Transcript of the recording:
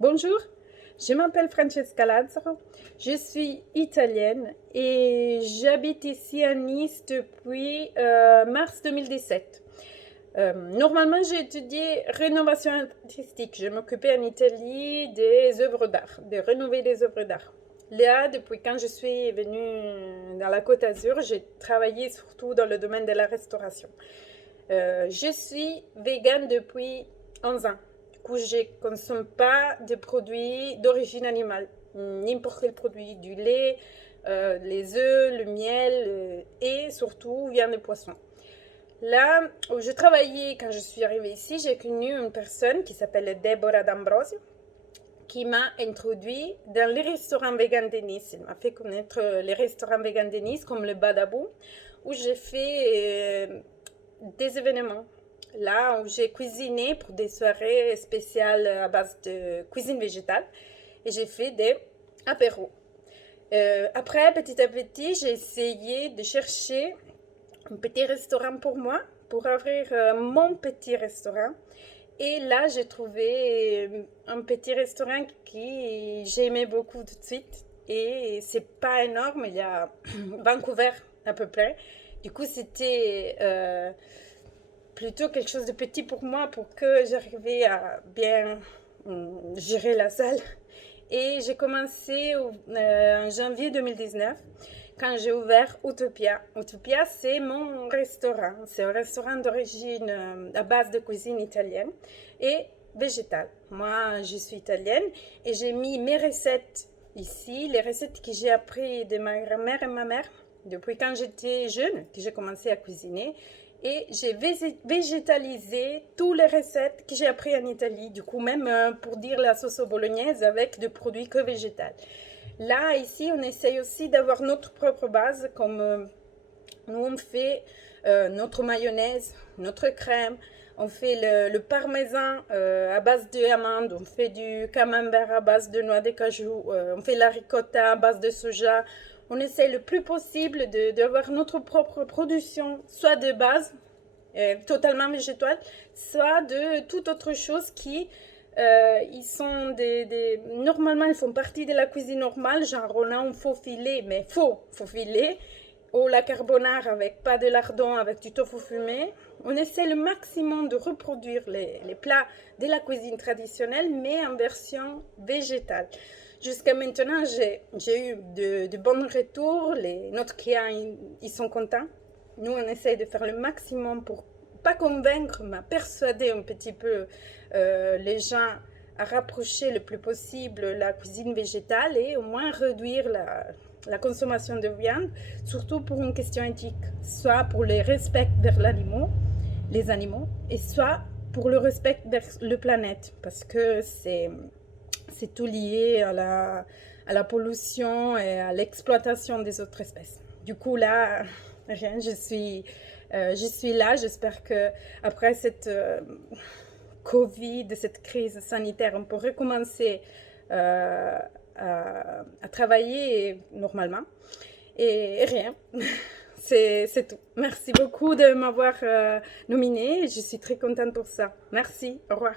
Bonjour, je m'appelle Francesca Lazzaro, je suis italienne et j'habite ici à Nice depuis mars 2017. Normalement, j'ai étudié rénovation artistique. Je m'occupais en Italie des œuvres d'art, de rénover des œuvres d'art. Là, depuis quand je suis venue dans la Côte d'Azur, j'ai travaillé surtout dans le domaine de la restauration. Je suis végane depuis 11 ans. Du coup, je ne consomme pas de produits d'origine animale. N'importe quel produit, du lait, les œufs, le miel et surtout viande de poisson. Là où je travaillais quand je suis arrivée ici, j'ai connu une personne qui s'appelle Deborah D'Ambrosio qui m'a introduit dans les restaurants vegan de Nice. Elle m'a fait connaître les restaurants vegan de Nice comme le Badabou où j'ai fait des événements. Là où j'ai cuisiné pour des soirées spéciales à base de cuisine végétale et j'ai fait des apéros. Après, petit à petit, j'ai essayé de chercher un petit restaurant pour moi, pour ouvrir mon petit restaurant. Et là, j'ai trouvé un petit restaurant qui j'aimais beaucoup tout de suite. Et c'est pas énorme, il y a Vancouver à peu près. Du coup, c'était plutôt quelque chose de petit pour moi pour que j'arrivais à bien gérer la salle. Et j'ai commencé en janvier 2019 quand j'ai ouvert Utopia. Utopia, c'est mon restaurant. C'est un restaurant d'origine à base de cuisine italienne et végétale. Moi, je suis italienne et j'ai mis mes recettes ici, les recettes que j'ai apprises de ma grand-mère et ma mère depuis quand j'étais jeune, que j'ai commencé à cuisiner. Et j'ai végétalisé toutes les recettes que j'ai apprises en Italie. Du coup, même pour dire la sauce bolognaise avec des produits que végétales. Là, ici, on essaye aussi d'avoir notre propre base, comme nous, on fait notre mayonnaise, notre crème, on fait le parmesan à base d'amandes, on fait du camembert à base de noix de cajou, on fait la ricotta à base de soja. On essaye le plus possible d'avoir notre propre production, soit de base, totalement végétale, soit de toute autre chose qui ils sont normalement ils font partie de la cuisine normale, genre on a un faux filet, mais faux filet, ou la carbonara avec pas de lardon, avec du tofu fumé. On essaie le maximum de reproduire les plats de la cuisine traditionnelle, mais en version végétale. Jusqu'à maintenant, j'ai eu de bons retours. Notre clients, ils sont contents. Nous, on essaie de faire le maximum pour pas convaincre, mais persuader un petit peu les gens à rapprocher le plus possible la cuisine végétale et au moins réduire la consommation de viande, surtout pour une question éthique, soit pour le respect vers les animaux, et soit pour le respect vers la planète, parce que c'est tout lié à la pollution et à l'exploitation des autres espèces. Du coup, là, rien, je suis là. J'espère que après cette Covid, cette crise sanitaire, on peut recommencer à travailler normalement. Et rien, c'est tout. Merci beaucoup de m'avoir nominée. Je suis très contente pour ça. Merci, au revoir.